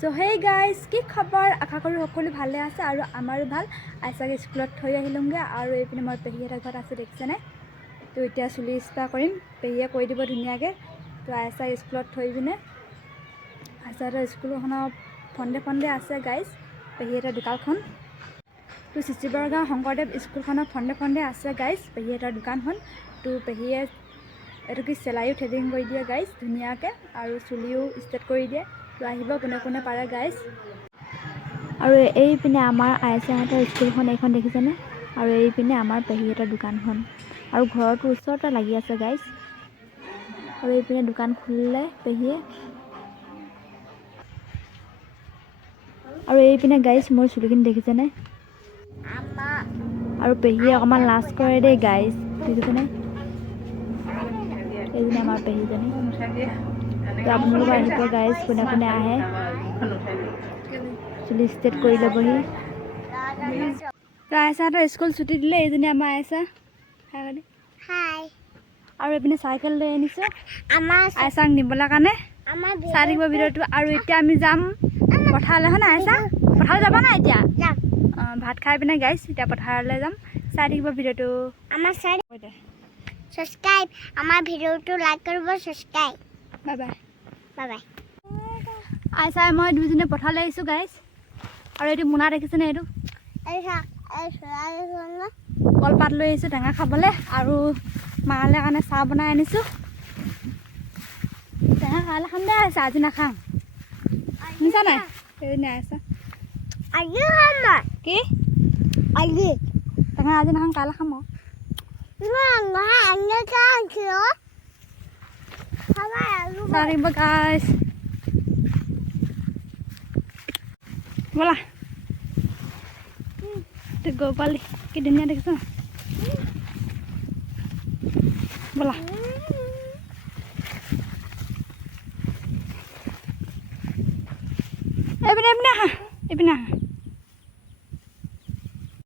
চ' সেই গাইজ কি খবৰ? আশা কৰোঁ সকলো ভালে আছে আৰু আমাৰো ভালো। আইচাকে স্কুলত থৈ আহিলোঁগৈ আৰু এইপিনে মই পেহীহঁতৰ ঘৰত আছোঁ, দেখিছেনে? তো এতিয়া চুলি স্পা কৰিম। পেহীয়ে কৈ দিব ধুনীয়াকৈ। তো আইচাক স্কুলত থৈ পিনে আইচাহঁতৰ স্কুলখনৰ ফন্দে ফন্দে আছে গাইজ পেহীহঁতৰ দোকানখন। তো চিচিবৰ গাঁও শংকৰদেৱ স্কুলখনৰ ফন্দে ফন্দে আছে গাইজ পেহীহঁতৰ দোকানখন। তো পেহীয়ে এইটো কি চেলাইও থ্ৰেডিং কৰি দিয়ে গাইজ ধুনীয়াকৈ। আৰু চুলিও ষ্ট্ৰেট কৰি দিয়ে। তো আহিব কোনে কোনে পাৰে গাইজ আৰু এইপিনে আমাৰ আইচাহঁতৰ স্কুলখন এইখন দেখিছেনে? আৰু এইপিনে আমাৰ পেহীহঁতৰ দোকানখন। আৰু ঘৰটোৰ ওচৰতে লাগি আছে গাইজ আৰু এইপিনে দোকান খুলিলে পেহীয়ে। আৰু এইপিনে গাইজ মোৰ চুলিখিনি দেখিছেনে? আৰু পেহীয়ে অকণমান লাজ কৰে দেই গাইজ দেখিছেনে? এইজনী আমাৰ পেহীজনী। তো আপোনালোকৰ আহিব গাইজ কোনে কোনে আহে? চুলি ষ্ট্ৰেট কৰি ল'বহি। তো আইচাহঁতৰ স্কুল ছুটি দিলে এইজনী আমাৰ হাই। হাই। আৰু এইপিনে চাইকেল লৈ আনিছোঁ। আমাৰ আইচাক নিবলৈ কাৰণে। চাই থাকিব ভিডিঅ'টো আৰু এতিয়া আমি যাম পথাৰলৈ হয় নাই আইচা পথাৰলৈ যাবা নাই এতিয়া? অঁ ভাত খাই পিনে গাইছ এতিয়া পথাৰলৈ যাম। চাই থাকিব ভিডিঅ'টো আমাৰ চাই ছাবস্ক্ৰাইব আমাৰ ভিডিঅ'টো লাইক কৰিব subscribe bye bye bye bye আইচাই মই দুইজনী পথাৰলৈ আহিছোঁ গাইছ আৰু এইটো মোনা দেখিছেনে এইটো? কলপাত লৈ আহিছোঁ টেঙা খাবলৈ আৰু মালে কাৰণে চাহ বনাই আনিছোঁ। টেঙা কাইলৈ খাম দে চাহ আজি নাখাম। শুনিছা নাই? আজি খাম মই। কি? আজি। টেঙা আজি নাখাম কাইলৈ খাম আৰু আৰু চাহ থাকিব গাইছ ব'লা গৈ পালি কি ধুনীয়া দেখিছ ব'লা এইপিনে এইপিনে আহা এইপিনে আহা